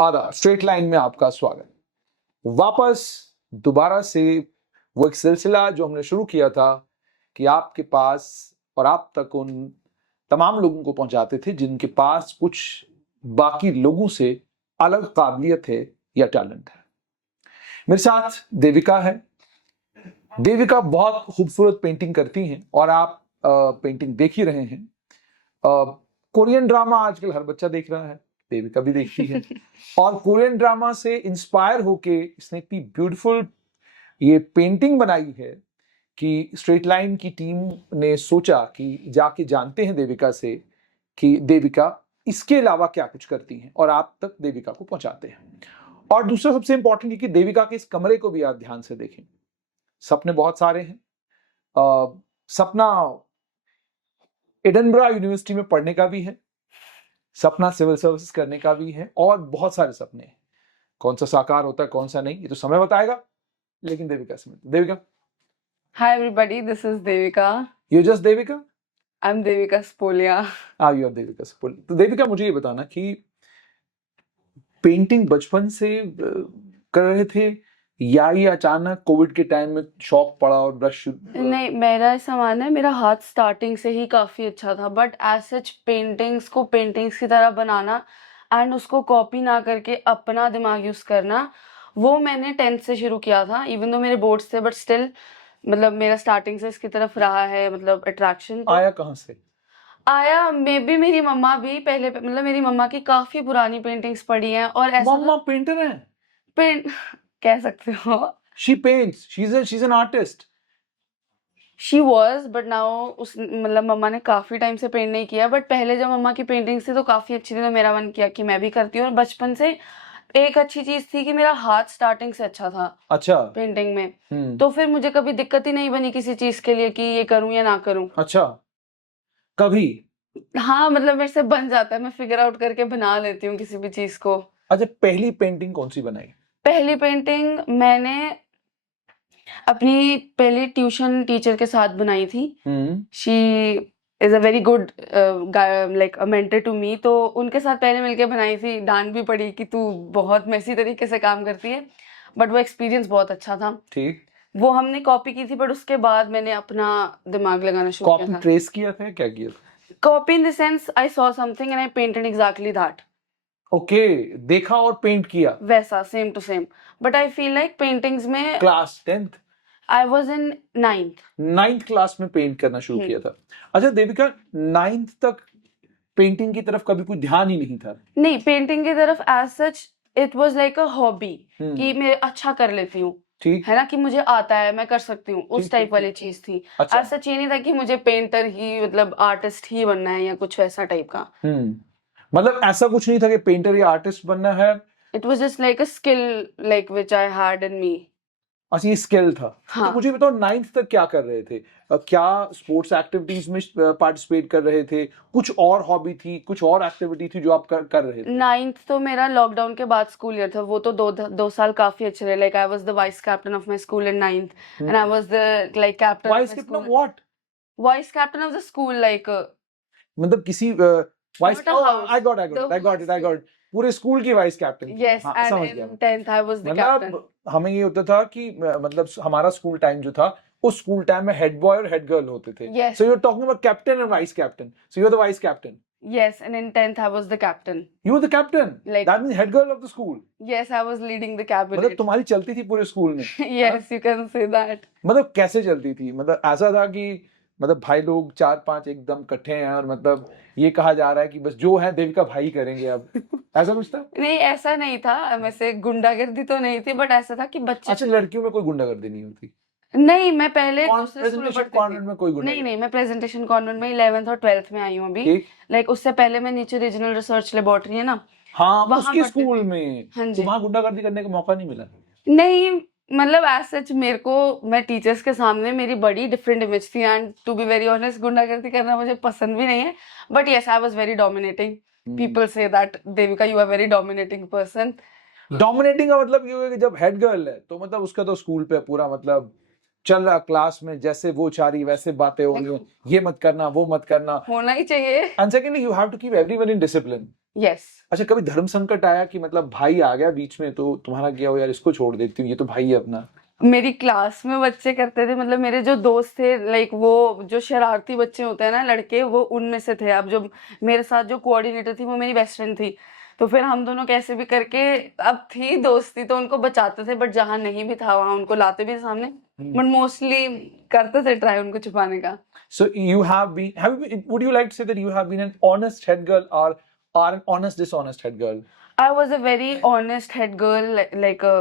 आधा straight line में आपका स्वागत। वापस दोबारा से वो एक सिलसिला जो हमने शुरू किया था कि आपके पास और आप तक उन तमाम लोगों को पहुंचाते थे जिनके पास कुछ बाकी लोगों से अलग काबिलियत है या टैलेंट है। मेरे साथ देविका है। देविका बहुत खूबसूरत पेंटिंग करती हैं और आप पेंटिंग देख ही रहे हैं। कोरियन ड्रामा आजकल हर बच्चा देख रहा है, देविका भी देखती है और कोरियन ड्रामा से इंस्पायर होके इसने इतनी ब्यूटीफुल ये पेंटिंग बनाई है कि स्ट्रेट लाइन की टीम ने सोचा कि जाके जानते हैं देविका से कि देविका इसके अलावा क्या कुछ करती हैं और आप तक देविका को पहुंचाते हैं। और दूसरा सबसे इंपॉर्टेंट है कि देविका के इस कमरे को भी आप ध्यान से देखें। सपने बहुत सारे हैं। सपना एडनबरा यूनिवर्सिटी में पढ़ने का भी है, सपना सिविल सर्विसेज करने का भी है और बहुत सारे सपने हैं। कौन सा साकार होता है कौन सा नहीं ये तो समय बताएगा, लेकिन देविका से मिलते। Devika, Hi everybody, this is Devika. You just Devika? I'm Devika Spolia. You are Devika Spol. तो देविका मुझे ये बताना कि पेंटिंग बचपन से कर रहे थे या ये अचानक कोविड के टाइम में शौक पड़ा और ब्रश? नहीं, मेरा ऐसा मानना है मेरा हाथ स्टार्टिंग से ही काफ़ी अच्छा था, बट एज सच पेंटिंग्स को पेंटिंग्स की तरह बनाना एंड उसको कॉपी ना करके अपना दिमाग यूज़ करना, वो मैंने 10th से शुरू किया था। इवन दो मेरे बोर्ड्स थे बट स्टिल मतलब मेरा स्टार्टिंग से इसकी तरफ रहा है, मतलब अट्रैक्शन। आया कहाँ से? आया मे बी मेरी मम्मा भी पहले, मतलब मेरी मम्मा की काफ़ी पुरानी पेंटिंग्स पड़ी हैं और ऐसा मम्मा पेंटर है? पेंट कह सकते हो। She paints. She's an artist. She was but now उस मतलब मम्मा ने काफ़ी टाइम से पेंट नहीं किया, बट पहले जब मम्मा की पेंटिंग्स थी तो काफ़ी अच्छी थी, तो मेरा मन किया कि मैं भी करती हूँ। और बचपन से एक अच्छी चीज़ थी कि मेरा हाथ स्टार्टिंग से अच्छा था अच्छा। पेंटिंग में, तो फिर मुझे कभी दिक्कत ही नहीं बनी किसी चीज़ के लिए कि ये करूँ या ना करूँ। अच्छा, कभी? हाँ, मतलब मेरे से बन जाता है, मैं फिगर आउट करके बना लेती हूँ किसी भी चीज़ को। अच्छा, पहली पेंटिंग कौन सी बनाई? पहली पेंटिंग मैंने अपनी पहली ट्यूशन टीचर के साथ बनाई थी। She is a very good like a mentor to me, तो उनके साथ पहले मिलके बनाई थी। डांट भी पड़ी कि तू बहुत मेसी तरीके से काम करती है, बट वो एक्सपीरियंस बहुत अच्छा था। ठीक। वो हमने कॉपी की थी, बट उसके बाद मैंने अपना दिमाग लगाना शुरू किया था। कॉपी ट्रेस किया था, क्या किया था? Copy in the sense I saw something and I painted exactly that. Okay, देखा और पेंट किया वैसा same to same. But I feel like paintings में class 10th? I was in 9th class में पेंट करना शुरू किया था। अच्छा देविका, 9th तक पेंटिंग की तरफ कभी कोई ध्यान ही नहीं था? नहीं, पेंटिंग की तरफ as such it was like a hobby कि मैं अच्छा कर लेती हूँ, ठीक है ना, कि मुझे आता है, मैं कर सकती हूँ, उस टाइप वाली चीज थी। अच्छा। एज सच ये नहीं था कि मुझे पेंटर ही मतलब आर्टिस्ट ही बनना है या कुछ वैसा टाइप का। मतलब ऐसा कुछ नहीं था कि पेंटर या आर्टिस्ट बनना है। It was just like a skill like which I had in me. अच्छा, ये स्किल था। हाँ। तो मुझे बताओ 9th तक क्या कर रहे थे? क्या स्पोर्ट्स एक्टिविटीज में पार्टिसिपेट कर रहे थे? कुछ और हॉबी थी, कुछ और एक्टिविटी थी जो आप कर रहे थे? 9th तो मेरा लॉकडाउन के बाद स्कूल ईयर था, वो तो दो साल काफी अच्छे रहे। Like I was the vice captain of my school in 9th and I was the like captain vice captain of what? Vice captain of the school, like मतलब किसी vice? Not a house. I got it. पूरे school की vice captain? Yes, and in 10th I was the captain. मतलब हमें ये होता था कि मतलब हमारा स्कूल टाइम जो था, उस स्कूल टाइम में हेड बॉय और हेड गर्ल होते थे। Yes. So you're talking about captain and vice captain. So you're the vice captain. Yes, and in 10th I was the captain. You were the captain. Like, that means head girl of the school. Yes, I was leading the cabinet. मतलब तुम्हारी चलती थी पूरे school में? Yes, you can say that. मतलब कैसे चलती थी? मतलब ऐसा था कि मतलब भाई लोग 4-5 एकदम इकट्ठे हैं और मतलब ये कहा जा रहा है कि बस जो है देविका भाई करेंगे अब, ऐसा कुछ था? नहीं, ऐसा नहीं था। वैसे गुंडागर्दी तो नहीं थी, बट ऐसा था कि बच्चे। अच्छा, लड़कियों में कोई गुंडागर्दी नहीं होती? नहीं, मैं पहले दूसरे स्कूल में प्रेजेंटेशन कॉन्वेंट में कोई गुंडागर्दी? नहीं, मैं प्रेजेंटेशन कॉन्वेंट में 11th और 12th में आई हूँ अभी। लाइक उससे पहले मैं नीचे रीजनल रिसर्च लेबोरेटरी है ना, हाँ, उसके स्कूल में। हाँ तो वहाँ गुंडागर्दी करने का मौका नहीं मिला? नहीं, मतलब एज सच मेरे को, मैं टीचर्स के सामने मेरी बड़ी डिफरेंट इमेज थी and to be very honest गुंडागर्दी करना मुझे पसंद भी नहीं है। But yes, I was very dominating. People से that Devika you are very dominating person. Dominating का मतलब ये है कि जब हेड गर्ल है तो मतलब उसका तो स्कूल पे पूरा मतलब चल रहा, क्लास में जैसे वो चाह रही वैसे बातें होंगी, ये मत करना वो मत करना, होना ही चाहिए। And secondly you have to keep everyone in discipline. Yes. अच्छा, कभी धर्म संकट आया कि मतलब भाई आ गया बीच में तो तुम्हारा क्या हो यार, इसको छोड़ देती हूँ, ये तो भाई है अपना? मेरी क्लास में बच्चे करते थे, मतलब मेरे जो दोस्त थे, लाइक वो जो शरारती बच्चे होते हैं ना लड़के, वो उनमें से थे। अब जो मेरे साथ जो कोऑर्डिनेटर थी वो मेरी बेस्ट फ्रेंड थी, तो फिर हम दोनों कैसे भी करके, अब थी दोस्ती तो उनको बचाते थे, बट जहाँ नहीं भी था वहां उनको लाते भी थे सामने, बट मोस्टली करते थे ट्राई उनको छुपाने का। So you have you been, would you like to say that you have been an honest head girl or an honest dishonest head girl? I was a very honest head girl, like a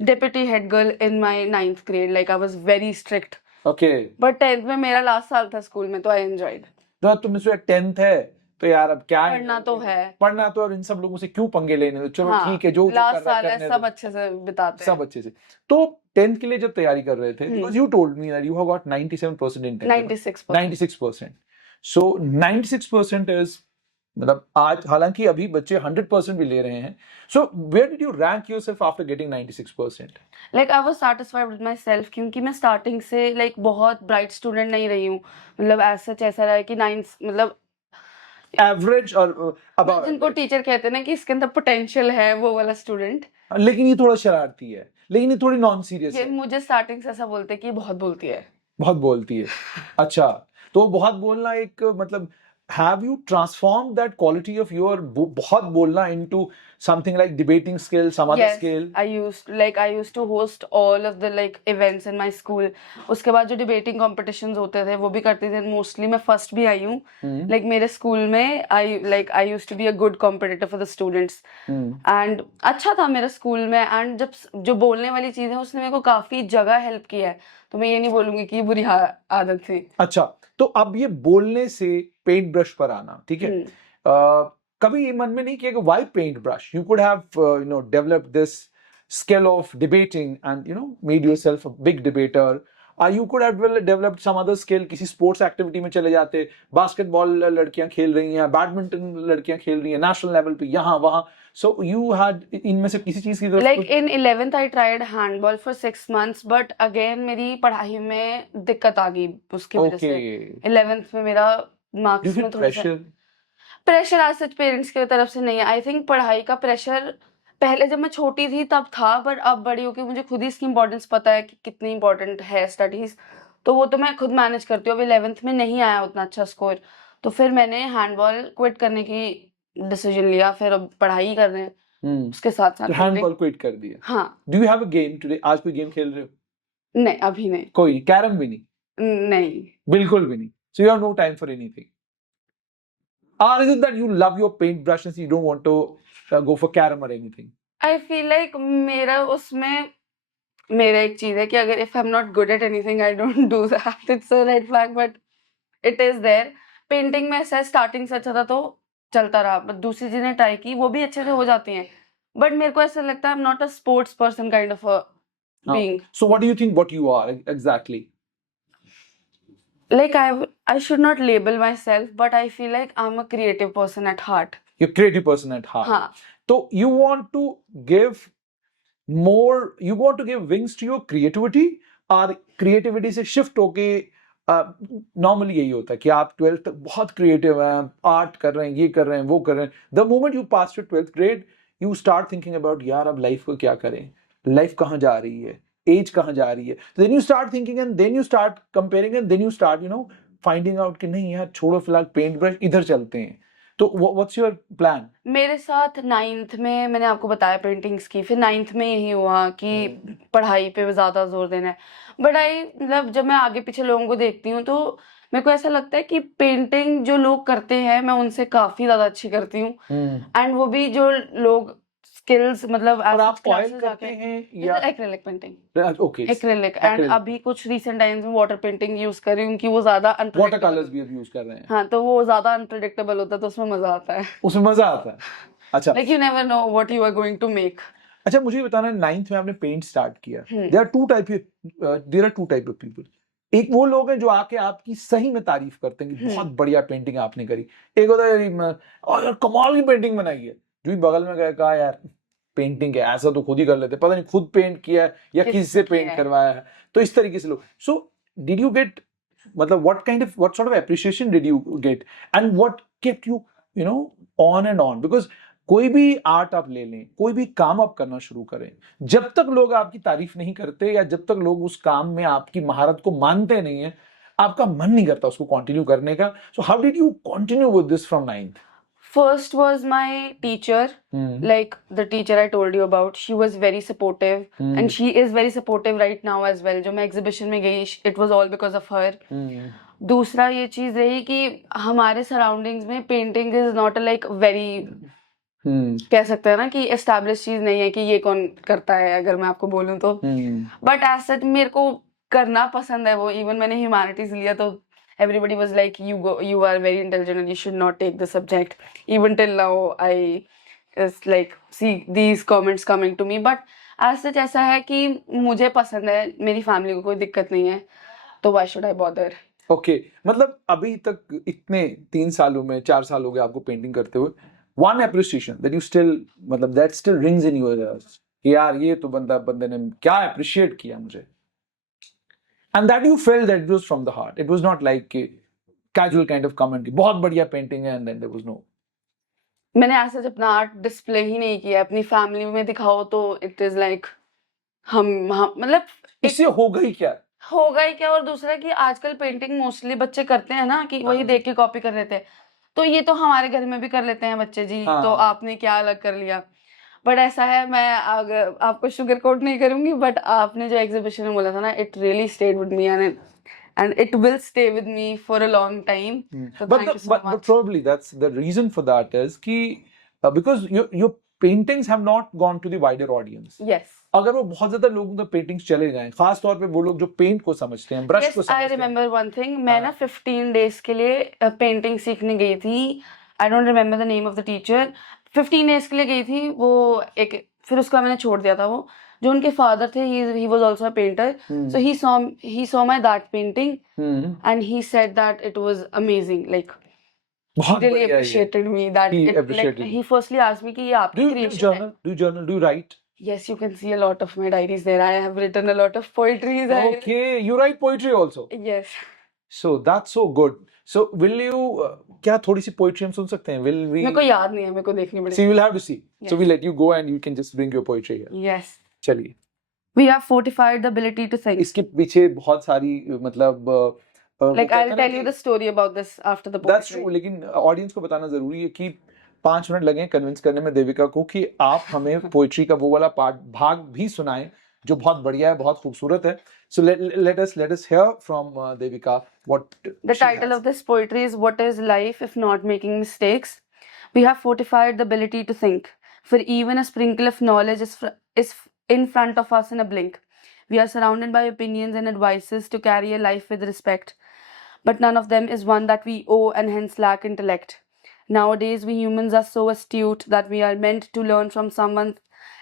deputy head girl in my 9th grade. Like I was very strict. Okay. But 10th में मेरा last साल था school में, तो I enjoyed. तो तुमने सोचा 10th है तो यार अब क्या है, पढ़ना तो है। पढ़ना तो, और इन सब लोगों से क्यों पंगे लेने दो, चलो हाँ, ठीक है, जो लास्ट कर रहा साल है, करने सब दो, अच्छे से बिताते सब अच्छे से। तो 10th के लिए जब तैयारी कर रहे थे, हम्म। because you told me that you have got 97% in 10th. 96%। 96%. So 96% is, मतलब आज हालांकि अभी बच्चे 100% भी ले रहे हैं. So where did you rank yourself after getting 96%? Like I was satisfied with myself, क्योंकि मैं स्टार्टिंग से like बहुत ब्राइट स्टूडेंट नहीं रही हूँ, मतलब ऐसा ऐसा रहा है कि 9th मतलब Average और above जिनको average. टीचर कहते हैं ना कि इसके अंदर पोटेंशियल है, वो वाला स्टूडेंट। लेकिन ये थोड़ा शरारती है, लेकिन ये थोड़ी नॉन सीरियस ये है, मुझे स्टार्टिंग से ऐसा बोलते हैं कि ये बहुत बोलती है। बहुत बोलती है। अच्छा, तो बहुत बोलना एक मतलब, have you transformed that quality of your बहुत बोलना into something like debating skill, some other Yes, skill? I used to host all of the like events in my school. उसके बाद जो debating competitions होते थे वो भी करती थी। Mostly मैं first भी आई हूँ। Like मेरे school में I used to be a good competitor for the students. And अच्छा था मेरे स्कूल में। and जब जो बोलने वाली चीज़ है उसने मेरे को काफी जगह हेल्प किया है, तो मैं ये नहीं बोलूंगी कि ये बुरी आदत थी। अच्छा, तो अब ये बोलने से पेंट ब्रश पर आना, ठीक है, कभी ये मन में नहीं किया कि why paint brush? You could have developed this skill of debating and made yourself a big debater, or you could have developed some other skill, किसी स्पोर्ट्स एक्टिविटी में चले जाते, बास्केटबॉल लड़कियां खेल रही हैं, बैडमिंटन लड़कियां खेल रही हैं नेशनल लेवल पे, यहाँ वहाँ, so you had इनमें से किसी चीज की तरफ Like in 11th I tried handball for 6 months, but again मेरी पढ़ाई में दिक्कत आ गई उसकी वजह से। 11th में मेरा मार्क्स में थोड़ा सा प्रेशर आज सच पेरेंट्स की तरफ से नहीं है। आई थिंक पढ़ाई का प्रेशर पहले जब मैं छोटी थी तब था, पर अब बड़ी होकर मुझे खुद ही इसकी इम्पोर्टेंस पता है कि कितनी इम्पोर्टेंट है स्टडीज, तो वो तो मैं खुद मैनेज करती हूँ। अब 11th में नहीं आया उतना अच्छा स्कोर, तो फिर मैंने हैंडबॉल क्विट करने की डिसीजन लिया, फिर अब पढ़ाई कर रहे हैं उसके साथ साथ। हैंडबॉल क्विट कर दिया। हाँ। Do you have a game today? आज कोई गेम खेल रहे हो? नहीं, अभी नहीं। कोई कैरम भी नहीं? नहीं, बिल्कुल भी नहीं। So you have no time for anything. Or is it that you love your paintbrushes, you don't want to go for carom or anything? I feel like मेरा उसमें मेरा एक चीज है कि अगर if I'm not good at anything I don't do that. It's a red flag, but it is there. Painting में ऐसा स्टार्टिंग से अच्छा था तो चलता रहा, बट दूसरी चीजें ट्राई की वो भी अच्छे से हो जाती हैं, बट मेरे को ऐसा लगता है I'm not a sports person kind of a being. So what do you think what you are exactly? Like I should not label myself, but I feel like I'm a creative person at heart. You're a creative person at heart. हाँ. So you want to give wings to your creativity, और creativity से shift होके normally यही होता है कि आप 12th तक बहुत creative हैं, art कर रहे हैं, ये कर रहे हैं, वो कर रहे हैं. The moment you pass your 12th grade, you start thinking about यार अब life को क्या करें, life कहाँ जा रही है, एज कहाँ जा रही है. Then you start thinking and then you start comparing and then you start finding out कि नहीं यार छोड़ो फिलहाल पेंट ब्रश, इधर चलते हैं. तो what's your plan? मेरे साथ 9th में मैंने आपको बताया पेंटिंग्स की, फिर 9th में यही हुआ कि पढ़ाई पे ज्यादा जोर देना है, बट मतलब जब मैं आगे पीछे लोगों को देखती हूँ तो मेरे को ऐसा लगता है कि पेंटिंग जो लोग करते हैं मैं उनसे काफी ज्यादा अच्छी करती हूँ, एंड वो भी जो लोग स्किल्स मतलब और आप ऑयल करते हैं या acrylic painting? Okay, acrylic, and अभी कुछ रीसेंट टाइम्स में वाटर पेंटिंग यूज कर रही हूँ कि वो ज्यादा वाटर कलर्स भी अब यूज कर रहे हैं. हाँ, तो वो ज्यादा अनप्रेडिक्टेबल होता है तो उसमें मजा आता है. उसमें मजा आता है. अच्छा, like you never know what you are going to make. अच्छा, मुझे बताना, 9th में आपने पेंट स्टार्ट किया. There are two type of people. एक वो लोग हैं जो आके आपकी सही में तारीफ करते हैं कि बहुत बढ़िया पेंटिंग आपने करी. एक होता है यार कमाल की पेंटिंग बनाई है, जो भी बगल में गया कहा यार पेंटिंग है, ऐसा तो खुद ही कर लेते, पता नहीं खुद पेंट किया है या किसी से पेंट करवाया है. तो इस तरीके से लोग. सो डिड यू गेट, मतलब what sort of appreciation did you get, and what kept you you know on and on, because कोई भी आर्ट आप ले लें, कोई भी काम आप करना शुरू करें, जब तक लोग आपकी तारीफ नहीं करते या जब तक लोग उस काम में आपकी महारत को मानते नहीं है, आपका मन नहीं करता उसको कंटिन्यू करने का. So how did you continue with this from 9th? First was my teacher, like the teacher I told you about. She was very supportive, and she is very supportive right now as well. जो मैं exhibition में गई, it was all because of her. दूसरा ये चीज रही कि हमारे सराउंडिंग्स में painting is not like very, कह सकते हैं ना कि एस्टैब्लिश चीज नहीं है कि ये कौन करता है, अगर मैं आपको बोलूं तो. बट एज सच मेरे को करना पसंद है वो. इवन मैंने ह्यूमैनिटीज लिया तो everybody was like, you are very intelligent and you should not take the subject. Even till now I is like see these comments coming to me, but as such ऐसा है कि मुझे पसंद है, मेरी फैमिली को कोई दिक्कत नहीं है, तो why should I bother? Okay, मतलब अभी तक इतने 3 सालों में 4 साल हो गए आपको पेंटिंग करते हुए, one appreciation that you still, मतलब that still rings in your ears, यार ये तो बंदे ने क्या अप्रिशिएट किया मुझे, and that you felt that it was from the heart, it was not like a casual kind of comment, बहुत बढ़िया पेंटिंग है, and then there was no. मैंने ऐसा अपना आर्ट डिस्प्ले ही नहीं किया. अपनी फैमिली में दिखाओ तो इट इज लाइक हम मतलब इससे होगा ही क्या. और दूसरा कि आजकल पेंटिंग मोस्टली बच्चे करते हैं ना कि वही देख के कॉपी कर लेते हैं, तो ये तो हमारे घर में भी कर लेते हैं बच्चे जी, तो आपने क्या अलग कर लिया. बट ऐसा है, मैं अगर आपको शुगर कोट नहीं करूंगी, बट आपने जो एग्जीबिशन में बोला था ना, it really stayed with me and it will stay with me for a long time. So thank you so much. But probably that's the reason for that is कि because your paintings have not gone to the wider audience. Yes. अगर वो बहुत ज्यादा लोगों के paintings चले जाएं, खास तौर पे वो लोग जो पेंट को समझते हैं, ब्रश को समझते हैं. I remember one thing. मैं ना 15 days के लिए पेंटिंग सीखने गई थी. I don't remember the name of the teacher. 15 days के लिए गई थी वो एक, फिर उसका मैंने छोड़ दिया था. वो जो उनके फादर थे, he was also a painter. So he saw my that painting and he said that it was amazing. Like he really appreciated me. That he firstly asked me कि ये आपकी creation है. Do you journal? Do you write? Yes, you can see a lot of my diaries there. I have written a lot of poetry. Okay, you write poetry also? Yes. So that's so good. So will you क्या थोड़ी सी poetry हम सुन सकते हैं? Will we? मेरे को याद नहीं है, मेरे को देखनी पड़ेगी. So you will have to see. Yes. So we let you go and you can just bring your poetry here. Yes. चलिए. We have fortified the ability to think. इसके पीछे बहुत सारी मतलब like I'll tell you the story about this after the poetry. That's true, लेकिन audience को बताना जरूरी है कि 5 मिनट लगे कन्विंस करने में देविका को कि आप हमें पोएट्री का वो वाला भाग भी सुनाएं जो बहुत बढ़िया है, बहुत खूबसूरत है. So let us hear from Devika what the title of this poetry is What is Life If Not Making Mistakes? We have fortified the ability to think, for even a sprinkle of knowledge is in front of us in a blink. We are surrounded by opinions and advices to carry a life with respect, but none of them is one that we owe and hence lack intellect. Nowadays, we humans are so astute that we are meant to learn from someone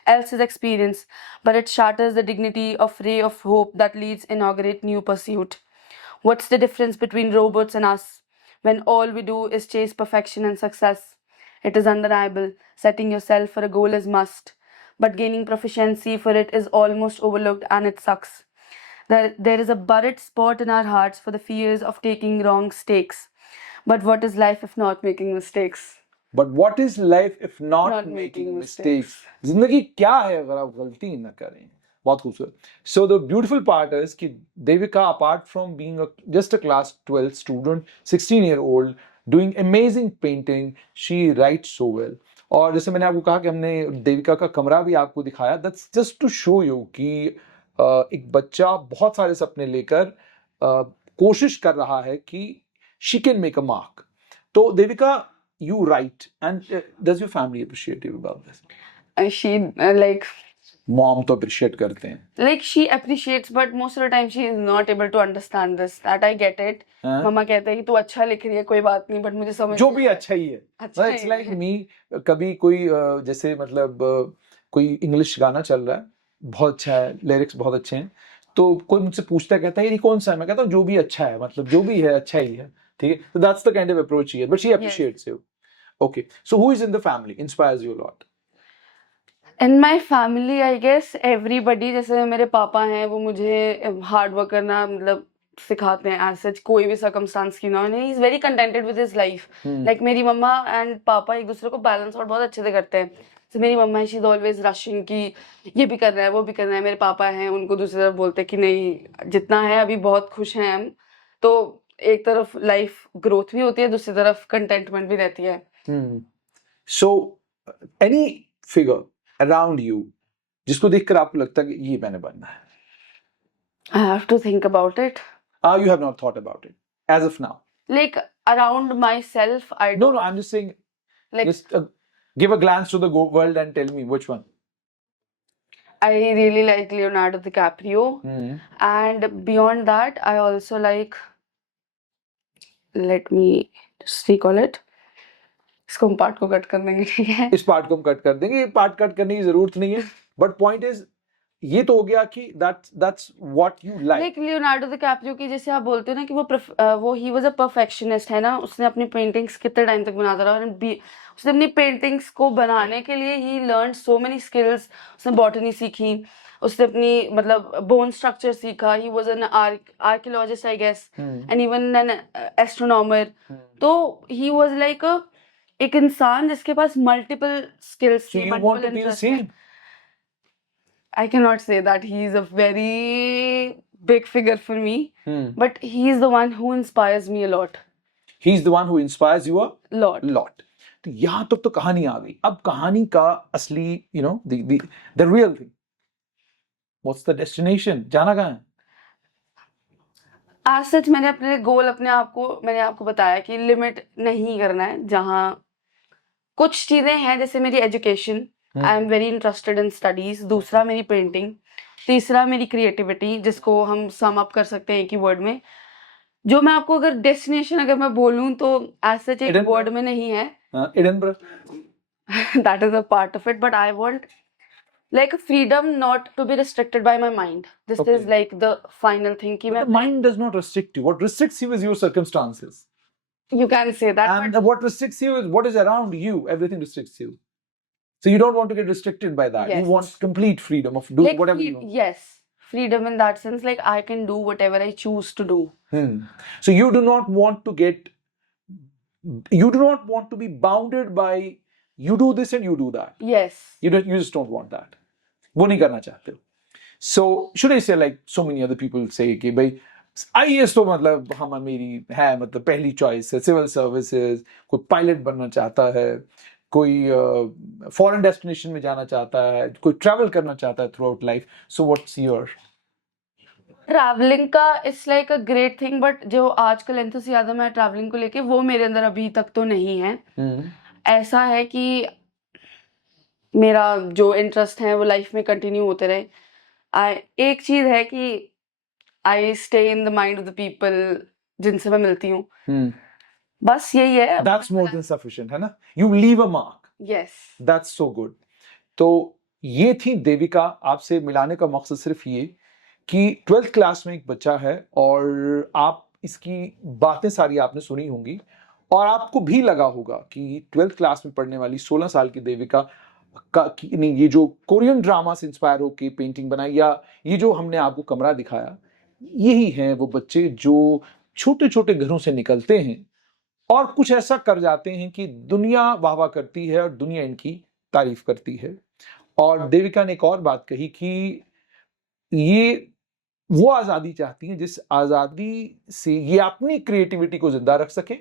else's experience, but it shatters the dignity of ray of hope that leads inaugurate new pursuit. What's the difference between robots and us when all we do is chase perfection and success? It is undeniable. Setting yourself for a goal is must, but gaining proficiency for it is almost overlooked and it sucks. There is a buried spot in our hearts for the fears of taking wrong stakes. But what is life if not making mistakes? But what is life if not making mistakes? जिंदगी क्या है अगर आप गलती न करें? बहुत खूबसूरत. So the beautiful part is कि Devika, apart from being just a class 12 student, 16-year-old, doing amazing painting, she writes so well. और जैसे मैंने आपको कहा कि हमने देविका का कमरा भी आपको दिखाया, that's just to show you कि एक बच्चा बहुत सारे सपने लेकर कोशिश कर रहा है कि she can make a mark. तो Devika, you write, and does your family appreciate you about this? She like mom तो appreciate करते हैं. Like she appreciates, but most of the time she is not able to understand this. That I get it. मम्मा कहते हैं कि तू अच्छा लिख रही है, कोई बात नहीं, but मुझे समझ जो भी अच्छा ही है. It's like me, कभी कोई जैसे मतलब कोई इंग्लिश गाना चल रहा है, बहुत अच्छा है, लिरिक्स बहुत अच्छे हैं, तो कोई मुझसे पूछता कहता है ये कौन सा है, मैं कहता हूँ जो भी अच्छा है, मतलब जो भी है अच्छा ही है, ठीक है. So that's the kind of approach she has, but she appreciates you. Okay, so who is in the family inspires you a lot? In my family, I guess everybody, जैसे मेरे पापा हैं, वो मुझे हार्ड वर्क करना मतलब सिखाते हैं एज सच, कोई भी सर्कमस्टांस की ना हो, he is very contented with his life. Hmm like मेरी मम्मा एंड पापा एक दूसरे को बैलेंस और बहुत अच्छे से करते हैं। तो मेरी मम्मा शी इज ऑलवेज रशिंग कि ये भी करना है वो भी करना है। मेरे पापा हैं, उनको दूसरी तरफ बोलते हैं कि नहीं, जितना है अभी बहुत खुश हैं हम। तो एक तरफ लाइफ ग्रोथ भी होती है, दूसरी तरफ कंटेंटमेंट भी रहती है। So any figure around you जिसको देखकर आपको लगता है कि ये मैंने बनना है? I have to think about it. You have not thought about it as of now? Like around myself, I No, don't I'm just saying, like. just give a glance to the world and tell me which one. I really like Leonardo DiCaprio, and beyond that, I also like. Let me just recall it. इसको हम part को cut कर देंगे, ठीक है? इस part को हम कट कर देंगे, ये पार्ट कट करने की जरूरत नहीं है, बट पॉइंट इज ये तो हो गया कि that's what you like. Like Leonardo DiCaprio की, जैसे आप बोलते हो ना कि वो ही वाज अ परफेक्शनिस्ट, है ना? उसने अपनी पेंटिंग्स कितने टाइम तक बनाता रहा, और उसने अपनी पेंटिंग्स को बनाने के लिए ही लर्न सो मेनी स्किल्स। उसने बॉटनी सीखी, उसने अपनी मतलब बोन स्ट्रक्चर सीखा। He was an archaeologist I guess, and even an astronomer. तो ही वाज लाइक एक इंसान जिसके पास मल्टीपल स्किल्स So थे, you want to be the same? I cannot say that he is a very big figure for me, but he is the one who inspires me a lot. He's the one who inspires you a Lot. lot. तो यहाँ तक तो कहानी आ गई। अब कहानी का असली, you know, the real thing. What's the destination? जाना कहाँ है? As such, मैंने आपको बताया कि लिमिट नहीं करना है। जहाँ कुछ चीजें हैं, जैसे मेरी education, I am very interested in studies. दूसरा मेरी पेंटिंग, तीसरा मेरी क्रिएटिविटी, जिसको हम सम अप कर सकते हैं एक ही वर्ड में। जो मैं आपको अगर डेस्टिनेशन अगर मैं बोलूं तो एज सच एक वर्ड में नहीं है। Edinburgh. That is a part of it, but I want like freedom not to be restricted by my mind. This Okay. is like the final thing कि But the mind does not restrict you. What restricts you is your circumstances. You can say that. And what restricts you is what is around you. Everything restricts you. So you don't want to get restricted by that. Yes. You want complete freedom of doing like whatever you want. Yes, freedom in that sense. Like I can do whatever I choose to do. So you do not want to be bounded by you do this and you do that. Yes. You just don't want that. वो नहीं करना चाहते हो. So should I say like so many other people say कि भाई IAS तो मतलब मेरी है, मतलब पहली चॉइस है, सिविल सर्विसेज, कोई पायलट बनना चाहता है, कोई फॉरेन डेस्टिनेशन में जाना चाहता है, कोई ट्रैवल करना चाहता है throughout life. So what's your? Travelling का it's like a great thing, but जो आजकल एंथुसियाज्म है ट्रैवलिंग को लेके, वो मेरे अंदर अभी तक तो नहीं है। ऐसा है कि मेरा जो इंटरेस्ट है वो लाइफ में कंटिन्यू होते रहे। एक चीज है कि I stay in the mind of the people जिनसे मैं मिलती हूँ। बस यही है। That's more than sufficient, है ना? You leave a mark. Yes. That's so good. तो ये थी देविका। आपसे मिलाने का मकसद सिर्फ ये कि 12th क्लास में एक बच्चा है और आप इसकी बातें सारी आपने सुनी होंगी और आपको भी लगा होगा कि 12th क्लास में पढ़ने वाली 16 साल की देविका का नहीं, ये जो कोरियन ड्रामा से इंस्पायर होकर पेंटिंग बनाई या ये जो हमने आपको कमरा दिखाया, यही हैं वो बच्चे जो छोटे छोटे घरों से निकलते हैं और कुछ ऐसा कर जाते हैं कि दुनिया वाह वाह करती है और दुनिया इनकी तारीफ करती है। और देविका ने एक और बात कही कि ये वो आज़ादी चाहती हैं जिस आज़ादी से ये अपनी क्रिएटिविटी को जिंदा रख सकें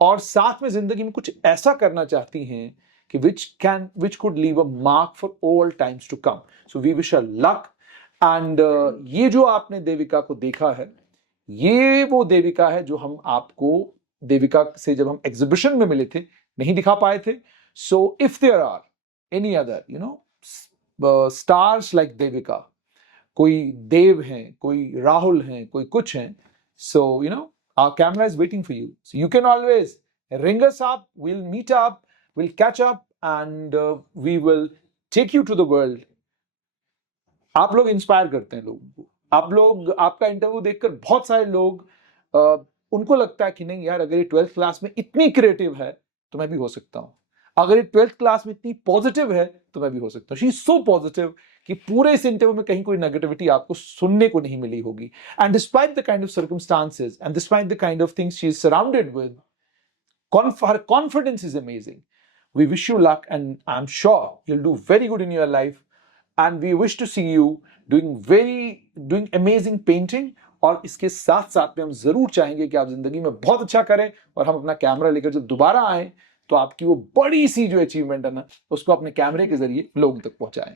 और साथ में जिंदगी में कुछ ऐसा करना चाहती हैं कि which could leave a mark for all times to come. So we wish her luck. And ये जो आपने देविका को देखा है, ये वो देविका है जो हम आपको देविका से जब हम एग्जीबिशन में मिले थे नहीं दिखा पाए थे. So if there are any other stars like Devika, कोई देव हैं, कोई राहुल हैं, कोई कुछ हैं, so our camera is waiting for you. So you can always ring us up, we'll meet up, we'll catch up and we will take you to the world. आप लोग inspire करते हैं लोगों को. आप लोग, आपका इंटरव्यू देखकर बहुत सारे लोग उनको लगता है कि नहीं यार, अगर ये 12th क्लास में इतनी क्रिएटिव है तो मैं भी हो सकता हूँ. अगर ये 12th क्लास में इतनी पॉजिटिव है तो मैं भी हो सकता हूँ. शी इज सो पॉजिटिव कि पूरे इस इंटरव्यू में कहीं कोई नेगेटिविटी आपको सुनने को नहीं मिली होगी. And despite the kind of circumstances and despite the kind of things she is surrounded with, her confidence is amazing. We wish you luck and I'm sure you'll do very good in your life, and we wish to see you doing amazing painting. और इसके साथ साथ में हम जरूर चाहेंगे कि आप जिंदगी में बहुत अच्छा करें और हम अपना कैमरा लेकर जब दोबारा आए तो आपकी वो बड़ी सी जो अचीवमेंट है ना उसको अपने कैमरे के जरिए लोगों तक पहुंचाएं.